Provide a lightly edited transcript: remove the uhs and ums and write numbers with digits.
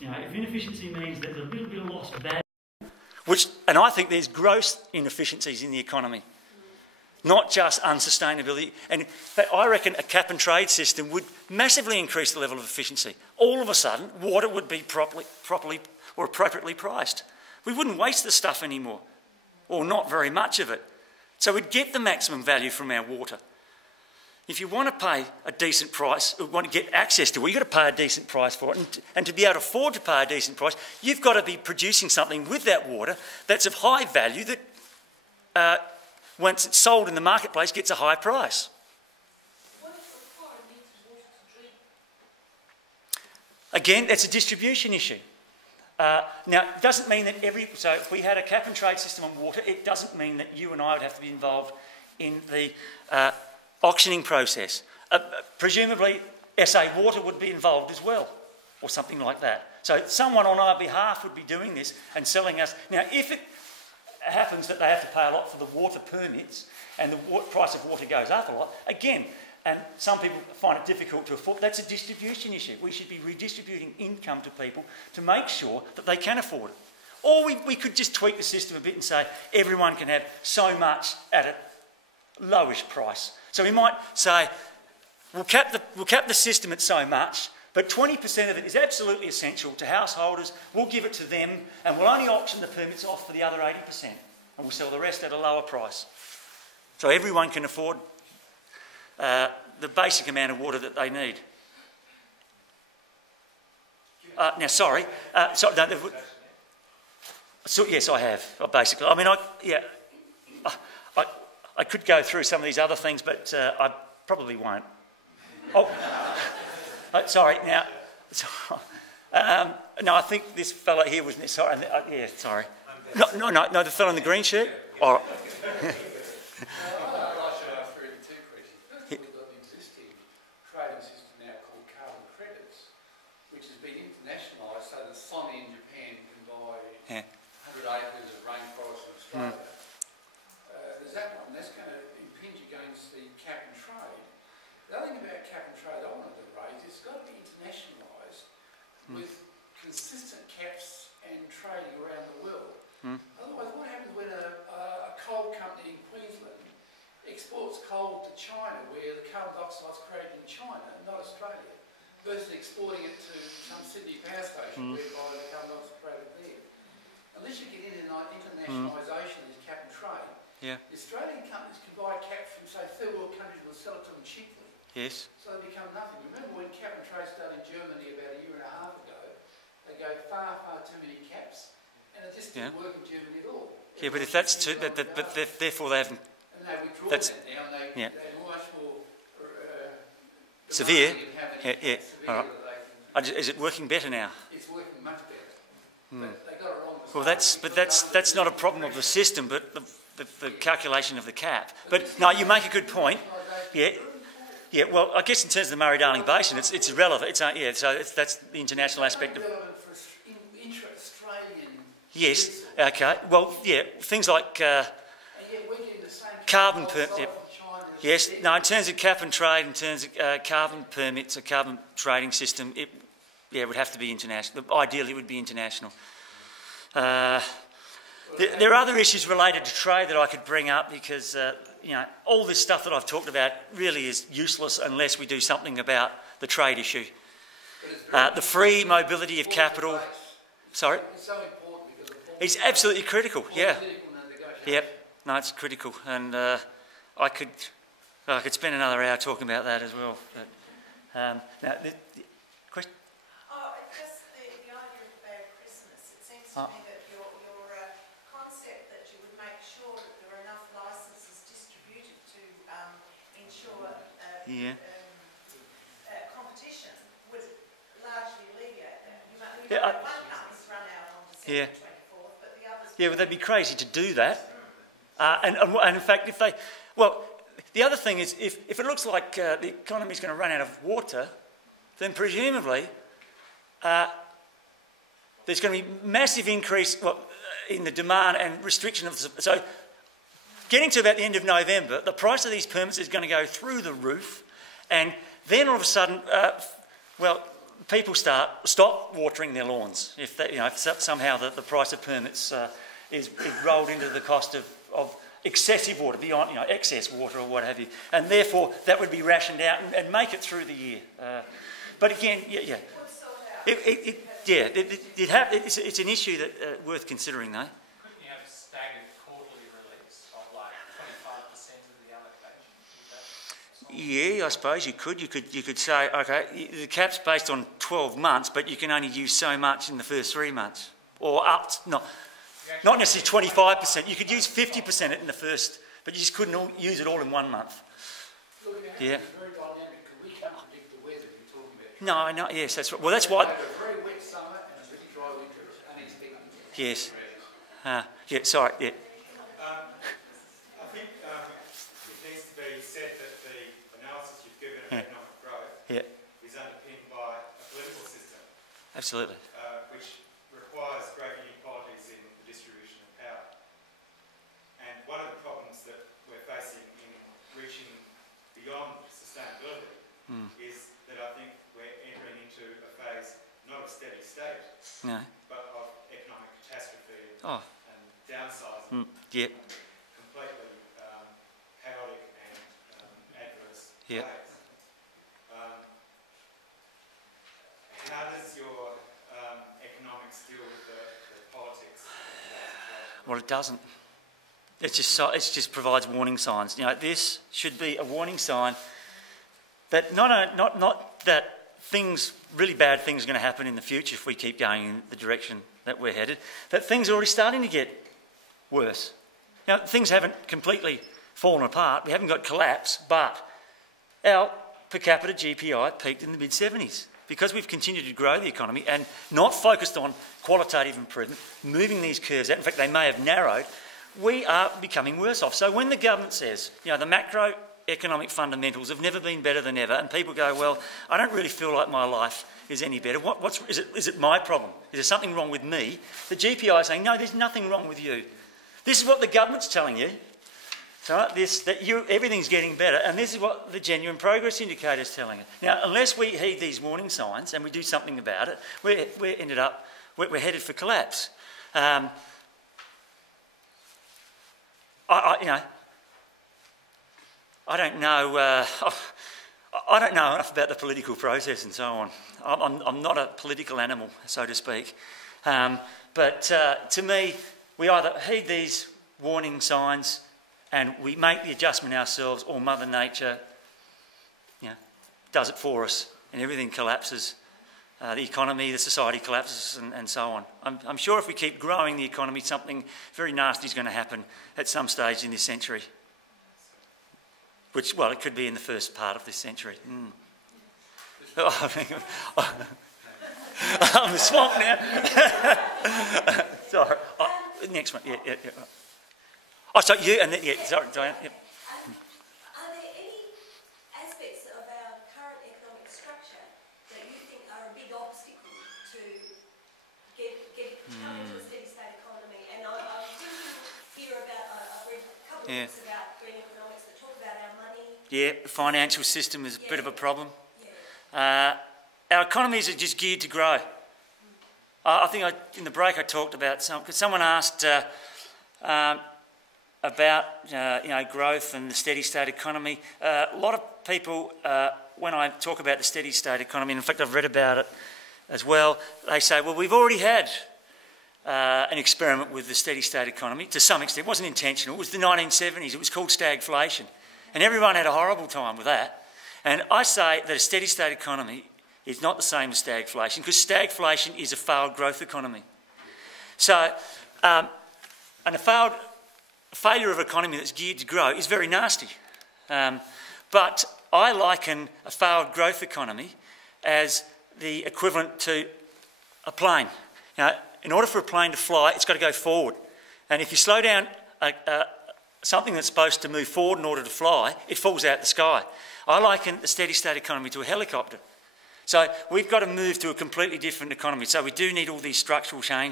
You know, if inefficiency means that there's a little bit of lost value, and I think there's gross inefficiencies in the economy, not just unsustainability. And I reckon a cap and trade system would massively increase the level of efficiency. All of a sudden, water would be properly or appropriately priced. We wouldn't waste the stuff anymore, or not very much of it. So we'd get the maximum value from our water. If you want to pay a decent price, or want to get access to it, you've got to pay a decent price for it. And to be able to afford to pay a decent price, you've got to be producing something with that water that's of high value that, once it's sold in the marketplace, gets a high price. What if the farm needs water to drink? Again, that's a distribution issue. Now, it doesn't mean that so if we had a cap and trade system on water, it doesn't mean that you and I would have to be involved in the auctioning process. Presumably, SA Water would be involved as well, or something like that. So someone on our behalf would be doing this and selling us. Now, if it happens that they have to pay a lot for the water permits and the price of water goes up a lot, again, and some people find it difficult to afford, that's a distribution issue. We should be redistributing income to people to make sure that they can afford it. Or we could just tweak the system a bit and say everyone can have so much at a lowish price. So we might say, we'll cap the system at so much, but 20% of it is absolutely essential to householders. We'll give it to them, and we'll only auction the permits off for the other 80%, and we'll sell the rest at a lower price. So everyone can afford the basic amount of water that they need. Now, sorry. Yes, I have, basically. I mean, I could go through some of these other things, but I probably won't. Oh, sorry. Now, no, I think this fellow here was... Sorry. Yeah, sorry. No, the fellow in the green shirt? All right. There's that one, that's going to impinge against the cap and trade. The other thing about cap and trade I wanted to raise, it's got to be internationalised with consistent caps and trading around the world. Otherwise, what happens when a coal company in Queensland exports coal to China, where the carbon dioxide is created in China, not Australia, versus exporting it to some Sydney power station whereby the carbon dioxide is created there? Unless you get into internationalisation of this cap and trade, the Australian companies can buy cap from, say, third world countries and sell it to them cheaply. Yes. So they become nothing. Remember when cap and trade started in Germany about a year and a half ago, they go far, far too many caps, and it just didn't work in Germany at all. Yeah, but if that's too... therefore they haven't... And they withdraw that now, and they're much more... severe? Severe. All right. Is it working better now? It's working much better. But they got it wrong. Well, that's not a problem of the system, but the calculation of the cap. But no, you make a good point. Yeah. Well, I guess in terms of the Murray-Darling Basin, it's irrelevant. So that's the international aspect of. Relevant for intra-Australian. Yes. Okay. Well, yeah. Things like carbon permits. Yes. No. In terms of cap and trade, in terms of carbon permits, a carbon trading system, it would have to be international. Ideally, it would be international. There are other issues related to trade that I could bring up because, all this stuff that I've talked about really is useless unless we do something about the trade issue. The free mobility of capital. Sorry? It's so important because it's absolutely critical, yeah. Yep, no, it's critical. And I could spend another hour talking about that as well. But, now, the question? Just the idea of the Bay of Christmas. It seems to me that your concept that you would make sure that there are enough licences distributed to ensure competition would largely alleviate that. One company's run out on December 24th, but the others... Yeah, but they'd be crazy to do that. And in fact, if they... Well, the other thing is, if it looks like the economy's going to run out of water, then presumably there's going to be massive increase in the demand and restriction of the... So getting to about the end of November, the price of these permits is going to go through the roof, and then all of a sudden, people stop watering their lawns. If somehow the price of permits is rolled into the cost of excessive water, beyond excess water or what have you, and therefore that would be rationed out and make it through the year. But again, it's an issue that worth considering, though. Couldn't you have a staggered quarterly release of like 25% of the allocation? Yeah, I suppose you could. You could say, okay, the cap's based on 12 months, but you can only use so much in the first 3 months, or not necessarily 25%. You could use 50% in the first, but you just couldn't use it all in 1 month. Look, it has to be very dynamic because we can't predict the weather you're talking about. No, I know. Yes, that's right. Well, that's why. We have a very wet summer and a pretty dry winter. It's unexpected. Yes. Yeah. Sorry. Yeah. I think it needs to be said that the analysis you've given of economic growth is underpinned by a political system. Absolutely. Which requires great inequalities in the distribution of power. And one of the problems that we're facing in reaching beyond sustainability is that I think we're entering into a phase not of steady state, but of economic catastrophe and downsizing. Completely chaotic and adverse ways. How does your economics deal with the politics? Well, it doesn't. It just provides warning signs. This should be a warning sign that not that really bad things are going to happen in the future if we keep going in the direction that we're headed. That things are already starting to get worse. Now, things haven't completely fallen apart. We haven't got collapse, but our per capita GPI peaked in the mid-70s. Because we've continued to grow the economy and not focused on qualitative improvement, moving these curves out, in fact they may have narrowed, we are becoming worse off. So when the government says, the macroeconomic fundamentals have never been better than ever, and people go, well, I don't really feel like my life is any better, is it my problem? Is there something wrong with me? The GPI is saying, no, there's nothing wrong with you. This is what the government's telling you. Everything's getting better, and this is what the genuine progress indicator is telling us. Now, unless we heed these warning signs and we do something about it, we're headed for collapse. I don't know. I don't know enough about the political process and so on. I'm not a political animal, so to speak. But to me, we either heed these warning signs and we make the adjustment ourselves, or Mother Nature does it for us and everything collapses. The economy, the society collapses and so on. I'm sure if we keep growing the economy, something very nasty is going to happen at some stage in this century. Which, well, it could be in the first part of this century. I'm swamped now. Sorry. Next one. Yeah. Oh, so you and then, sorry, Diane. Yep. Are there any aspects of our current economic structure that you think are a big obstacle to coming to a steady state economy? And I'm thinking here about, I've read a couple of books about green economics that talk about our money. Yeah, the financial system is a bit of a problem. Our economies are just geared to grow. I think in the break I talked about because someone asked about growth and the steady state economy. A lot of people, when I talk about the steady state economy, and in fact I've read about it as well, they say, well, we've already had an experiment with the steady state economy to some extent. It wasn't intentional. It was the 1970s. It was called stagflation. And everyone had a horrible time with that. And I say that a steady state economy is not the same as stagflation, because stagflation is a failed growth economy. So, and a failure of an economy that's geared to grow is very nasty. But I liken a failed growth economy as the equivalent to a plane. In order for a plane to fly, it's got to go forward. And if you slow down something that's supposed to move forward in order to fly, it falls out the sky. I liken the steady state economy to a helicopter. So we've got to move to a completely different economy. So we do need all these structural changes.